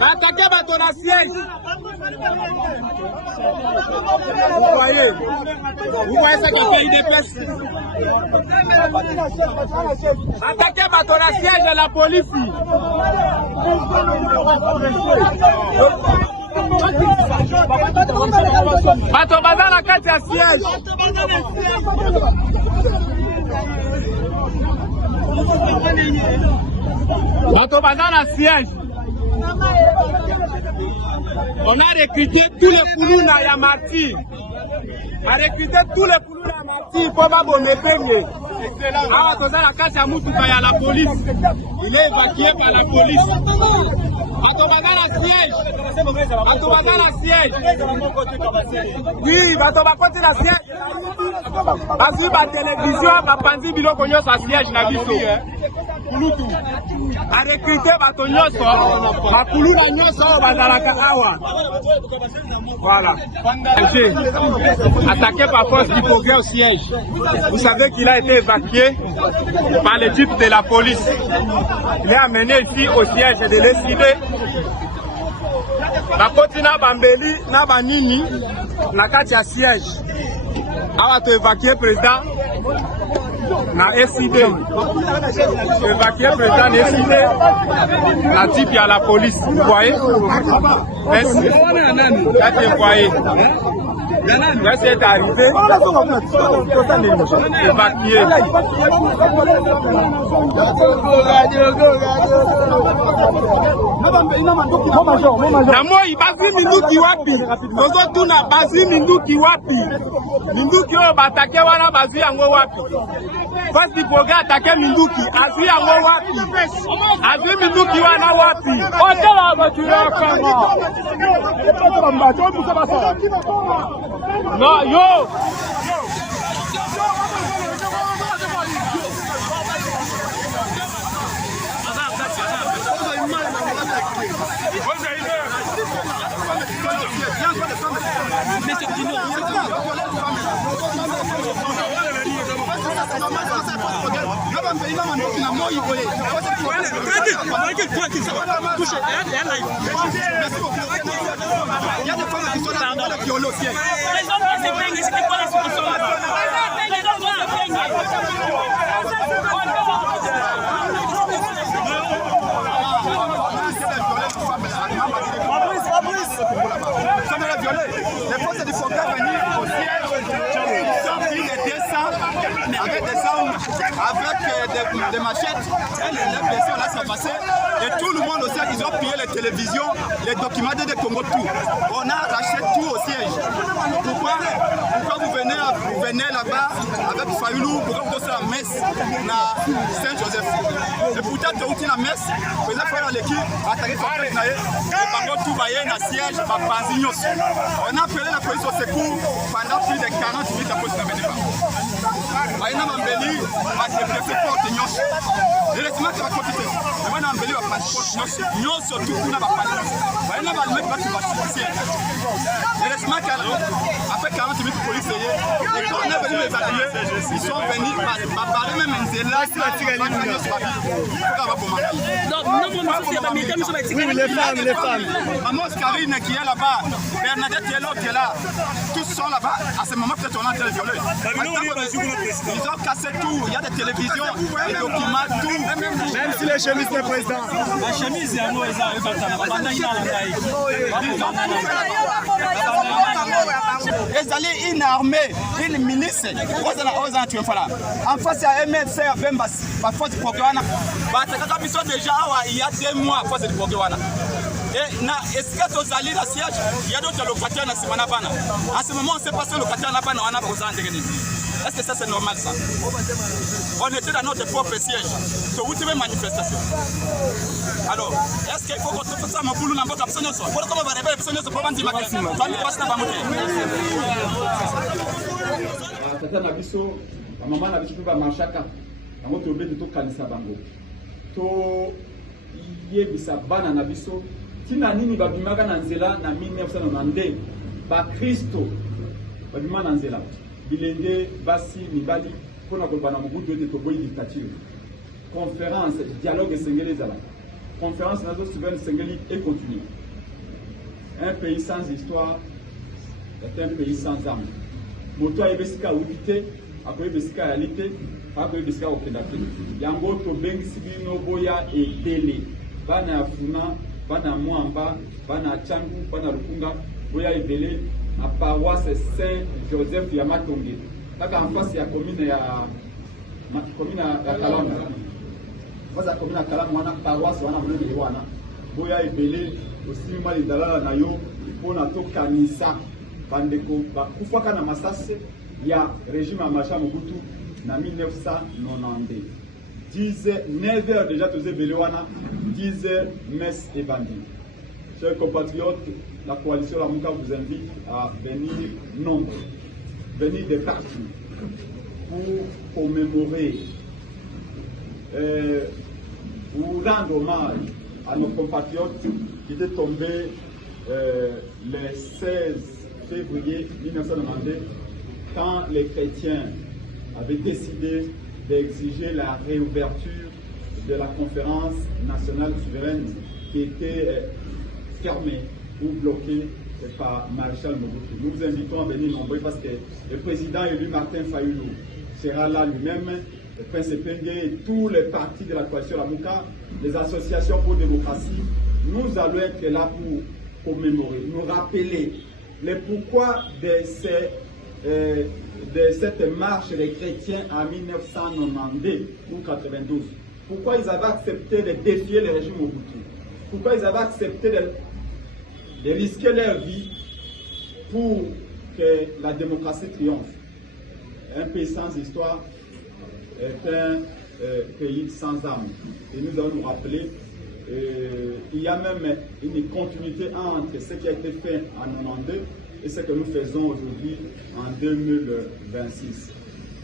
Attaquez bateau na siège. Vous voyez ça qui fait une déplace. Attaquez bateau na siège de la police. Bateau baza na kati ya siège. Bateau baza na siège. On a recruté tous les Koulouna ya martyrs. On a recruté tous les Koulouna ya martyrs pour pas bonner peigner. Ah, toza la kati ya mutuka ya la police. Il est évacué par la police. Bateau baza na siège. Bateau baza na siège. Oui, bateau bakoti na siège. Bazui ba télévision bapanzi biloko nyonso a siège na biso. Kulutu. A recruter bato nyonso, bakuluba nyonso bazalaka awa. Voilà. Attaqué par force du progrès au siège. Vous savez qu'il a été évacué par l'équipe de la police. Il est amené ici au siège de l'SID. Bakoti na bambeli na banini na kati ya siège. Awa to évacuer président na SID. Évacuer président na SID. La type y a la police. Vous voyez? Merci. Vous voyez? Merci est arrivé. Évacué. Namo ibazi minduki wapi? Tozo tuna bazi minduki wapi? Minduki o batake wana bazi yango wapi? First the program atake minduki, azi yango wapi? Azi minduki wana wapi? Otela batula kama. No, yo! Il y a des femmes qui sont là dans le viol aussi. Les hommes qui se plaignent, c'était quoi la solution? Les hommes qui se plaignent. Fabrice, ça m'a violé. Les forces du progrès venir au siège, ils sont pris des dessins avec des armes, avec des machettes. Et les blessés là, ça passait. Et tout le monde au siège, ils ont pillé les télévisions, les documents de Congo, tout. On a arraché tout au siège. Pourquoi vous venez là-bas avec Fayoulou, pourquoi vous donnez la messe à Saint-Joseph? Et pourtant, tu as eu la messe, vous avez fait l'équipe, attaqué sur la tête, et par contre, tout va y aller dans le siège, on a appelé la police au secours pendant plus de 40 minutes, la police n'a venu pas. Il y a un embelli, il y a des portes, il y a des portes, après 40 minutes, la police est et quand on est venu évacuer, ils sont venus parler même un zéla. Les femmes. Maman Karine qui est là-bas, Bernadette qui est là, tous sont là-bas. À ce moment, peut-être on a été violés. Ils ont cassé tout. Il y a des télévisions, des documents, tout. Même si les chemises du président. La chemise, c'est un mot exact. Ils allaient une armée, une ministre. En face, il y a MFC, par force du programme. Déjà, il y a 2 mois, à force du programme. Est-ce que tu as allé dans le siège? Il y a d'autres locataires dans ce moment. En ce moment, on ne sait pas si le locataire n'a pas de. Est-ce que ça c'est normal ça? On était dans notre propre siège. C'est l'ultime manifestation. Alors, est-ce qu'il faut qu'on fasse ça? Ma boulot n'a pas personne. Pourquoi on va réveiller personne pour vendre ma caisse? Famille passe dans la montée. Tata Nabiso, maman Nabiso va marcher à mon tombé de tout Kanisa Bango. To yebisa bana Nabiso. Tina nini babimaka na nzela na 1992 ba Kristo babima na nzela bilenge basi mibali pona ko bana mubudu de toboyi dictature conférence dialogue esengeli zala conférence nationale souveraine Sengeli est continue. Un pays sans histoire est un pays sans âme. Moto ayebesika ubite, akoyebesika réalité, akoyebesika okendate. Yango to bengisi bino boya etele. Bana afuna, bana mwamba, bana changu, bana lukunga, boya ebele à paroisse Saint-Joseph ya Matonge. Kaka en face ya commune ya Kalamba. Face ya commune ya Kalamba wana paroisse wana mulele wana. Boya ebele aussi mali dalala na yo pona to kanisa bandeko bakufaka na masase ya régime ya Marshal Mobutu na 1992. 9h déjà tous ebele wana 10h messe et bandit. Chers compatriotes, la coalition Lamuka vous invite à venir nombreux, venir de partout pour commémorer, ou rendre hommage à nos compatriotes qui étaient tombés le 16 février 1992 quand les chrétiens avaient décidé d'exiger la réouverture de la conférence nationale souveraine qui était fermée ou bloquée par Maréchal Mobutu. Nous vous invitons à venir nombreux parce que le président élu Martin Fayulu sera là lui-même, le prince Epenge et tous les partis de la coalition Lamuka, les associations pour la démocratie. Nous allons être là pour commémorer, nous rappeler le pourquoi de cette marche des chrétiens en 1992 ou 92. Pourquoi ils avaient accepté de défier le régime Mobutu. Pourquoi ils avaient accepté de risquer leur vie pour que la démocratie triomphe. Un pays sans histoire est un pays sans âme. Et nous allons nous rappeler, il y a même une continuité entre ce qui a été fait en 1992 et ce que nous faisons aujourd'hui en 2026.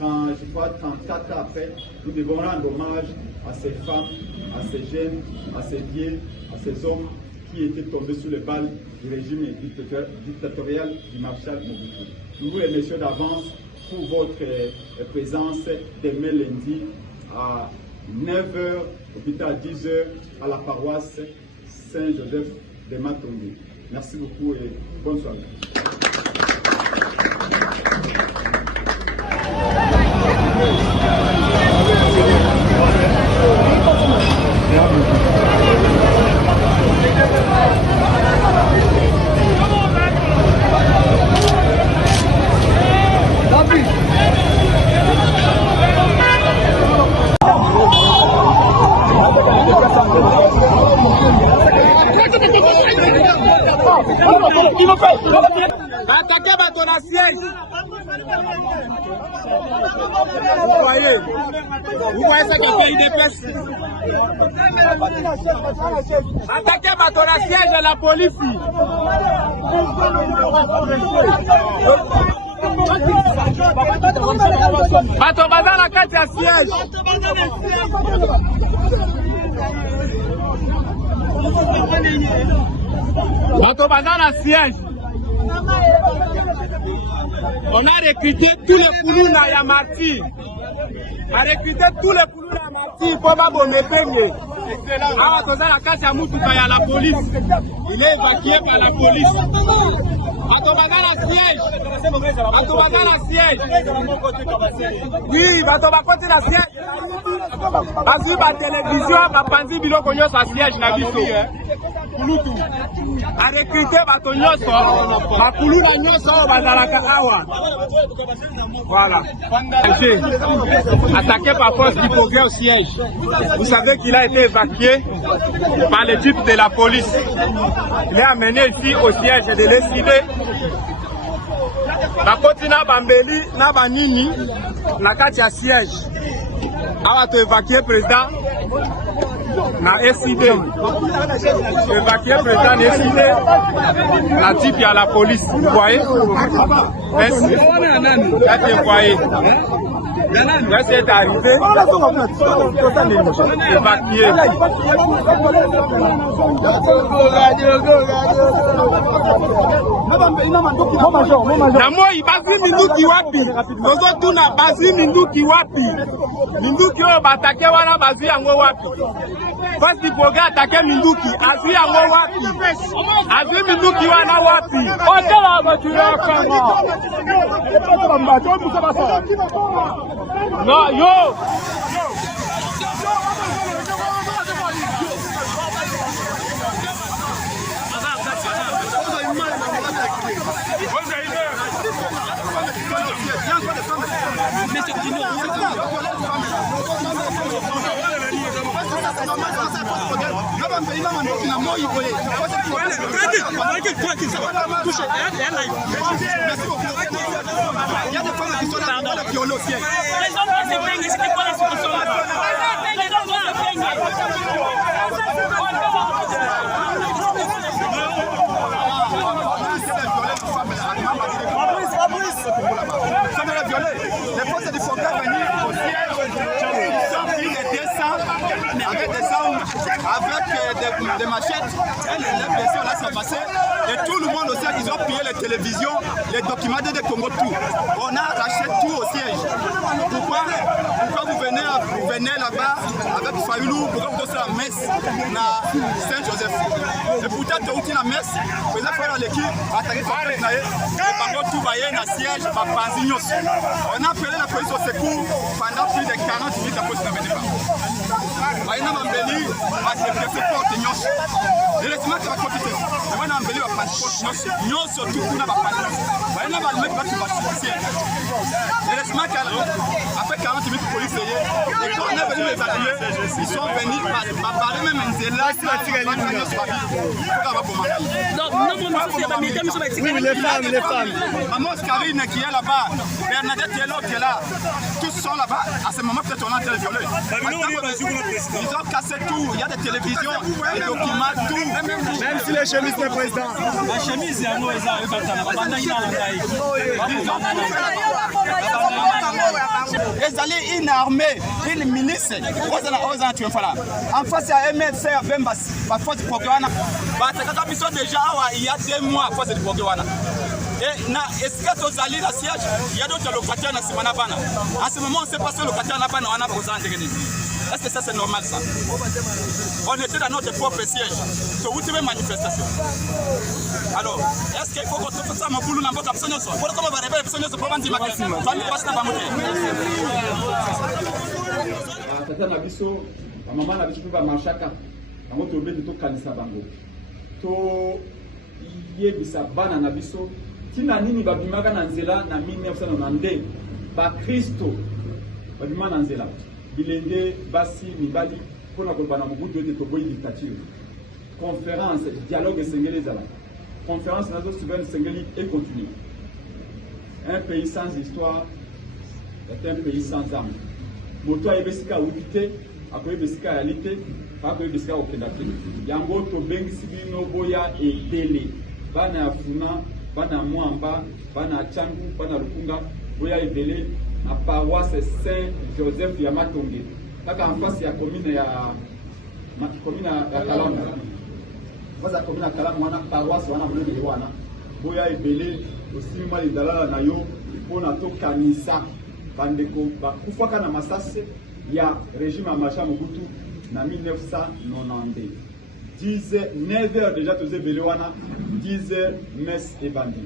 Quand je crois 34 ans après, nous devons rendre hommage à ces femmes, à ces jeunes, à ces vieux, à ces hommes qui étaient tombés sous les balles du régime dictatorial du Marshal Mobutu. Nous vous remercions d'avance pour votre présence demain lundi à 9h, au plus tard à 10h, à la paroisse Saint-Joseph de Matonge. Merci beaucoup et bonne soirée. Attaquez ton siège. Vous voyez ce qu'on fait IDPS. Attaquez ton siège à la police. Bato baza la carte à siège. Bato baza la siège. On a recruté tous les Koulouna Yamarti. On a recruté tous les Koulouna Yamarti pour m'abonner peigner. Ah, on a la carte à Moutouka à la police. Il est évacué par la police. Batobaza la siège. Batobaza la siège. Oui, Batoba côté la siège. Parce que la télévision, la pandémie, bilo konyo sa siège na biso. Kulutu. A recruter bato nyoso, ba kuluna nyoso bazalaka awa. Voilà. Attaqué par force d'hypocrisie au siège. Vous savez qu'il a été évacué par l'équipe de la police. Il est amené ici au siège de l'SID. La Kotina Bambeli, na banini, na kati ya siège. Awa to évacuer président na SID. Évacuer président na SID. La type à la police. Vous voyez? Merci. Là, tu voyez. Là, c'est arrivé. Évacué. Na moi, bazi minduki wapi? Tozo tuna bazi minduki wapi? Minduki o batake wana bazi yango wapi? Fasi Boga attaqué Minduki. Azui yango wapi. Azui Minduki wana wapi. Otela batula kama. No, yo. Les forces du Fonga venir au siège, ils ont pris les dessins avec des armes, avec des machettes, et les blessés là ça passait. Et tout le monde au siège, ils ont pillé les télévisions, les documents de Congo, tout. On a arraché tout au siège. Pourquoi vous venez là-bas avec Fayoulou, pourquoi vous faites la messe à Saint-Joseph? Et pourtant, tu as oublié la messe, vous avez fait l'équipe, attaqué sur le président, et par tout baillé dans le siège, par Panzignos. On a appelé la police au secours pendant plus de 40 minutes, la police n'avait pas. On a embelli, parce que c'est porte Nyos. Et les semaines, ça va continuer. On a embelli la passeport Nyos, surtout pour la passeport. On a embelli la passeport. Et les semaines, après 40 minutes, la police et quand on est venu les alliés, ils sont venus parler même en Zéla, oui, les femmes. Maman Karine qui est là-bas, Bernadette qui est là, qui est là. Tous sont là-bas. À ce moment, peut-être on a été violés. Ils ont cassé tout. Il y a des télévisions, des documents, tout. Même si les chemises sont président. La chemise, c'est un mot exact. Ils allaient une armée, une milice. En face, il y a un médecin, par force de Pokéwana. Déjà, il y a 2 mois, à force de Pokéwana. Et est-ce que tu as allé à siège? Il y a d'autres locataires dans ce moment. En ce moment, on ne sait pas si le locataire n'a pas besoin de gagner. Est-ce que ça c'est normal ça? On était dans notre propre siège. C'est où tu veux manifestation? Alors, est-ce qu'il faut qu'on fasse ça mon boulot dans votre absence? Pour comment on va réveiller personne pour vendre ma question. Famille passe dans ma moto. Tata na biso, maman na biso ba marchaka. Bango to be to kanisa bango. To yebisa bana na biso. Tina nini babimaka na nzela na 1992 ba Kristo babimaka na nzela. Bilenge basi mibali pona ko bana mubudu de toboyi dictature. Conférence, dialogue sengeli zala. Conférence nazo souveraine sengeli et continue. Un pays sans histoire est un pays sans âme. Moto ayebesika ubite, akoyebesika yalite, akoyebesika okendate. Yango to bengisi bino boya etele. Bana ya Funa, bana Mwamba, Bana Changu, Bana Lukunga, boya ebele na paroisse Saint-Joseph ya Matonge. Kaka en face ya commune ya Kalamba. Face ya commune ya Kalamba wana paroisse wana mulele wana. Boya ebele aussi mwa lidalala na yo pona to kanisa bandeko bakufaka na masase ya régime ya Marshal Mobutu na 1992. 9h déjà tous ebele wana 10h messe et bandi.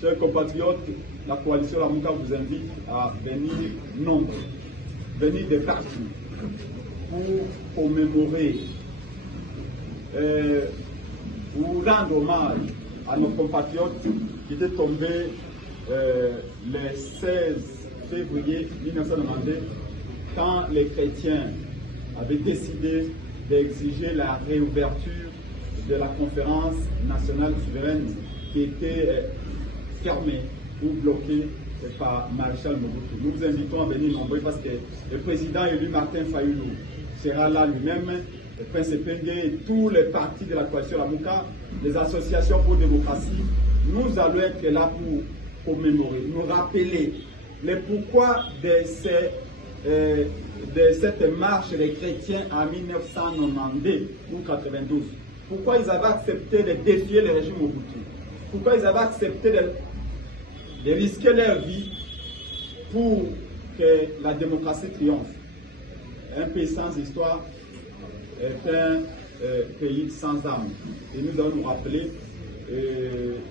Chers compatriotes, la coalition Lamuka vous invite à venir nombreux, venir de partout pour commémorer ou rendre hommage à nos compatriotes qui étaient tombés le 16 février 1992 quand les chrétiens avaient décidé d'exiger la réouverture de la conférence nationale souveraine qui était fermée ou bloquée par Maréchal Mobutu. Nous vous invitons à venir nombreux parce que le président élu Martin Fayoulou sera là lui-même, le Prince Penge et tous les partis de la coalition Lamuka, les associations pour démocratie. Nous allons être là pour commémorer, nous rappeler le pourquoi de cette marche des chrétiens en 1992 ou 92. Pourquoi ils avaient accepté de défier le régime Mobutu? Pourquoi ils avaient accepté de risquer leur vie pour que la démocratie triomphe? Un pays sans histoire est un pays sans armes. Et nous allons nous rappeler,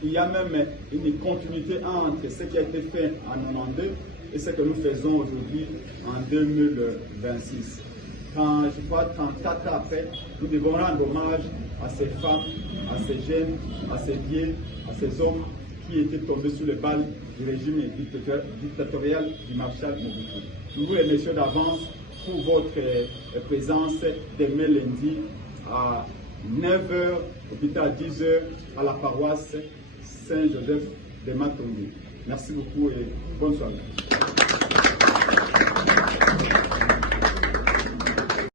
il y a même une continuité entre ce qui a été fait en 92 et ce que nous faisons aujourd'hui en 2026. Quand, je crois, 34 ans après, nous devons rendre hommage à ces femmes, à ces jeunes, à ces vieux, à ces hommes qui étaient tombés sous le bal du régime dictatorial du maréchal Mobutu. Nous vous remercions d'avance pour votre présence demain lundi à 9h, ou plutôt à 10h, à la paroisse Saint-Joseph de Matongé. Merci beaucoup et bonne soirée.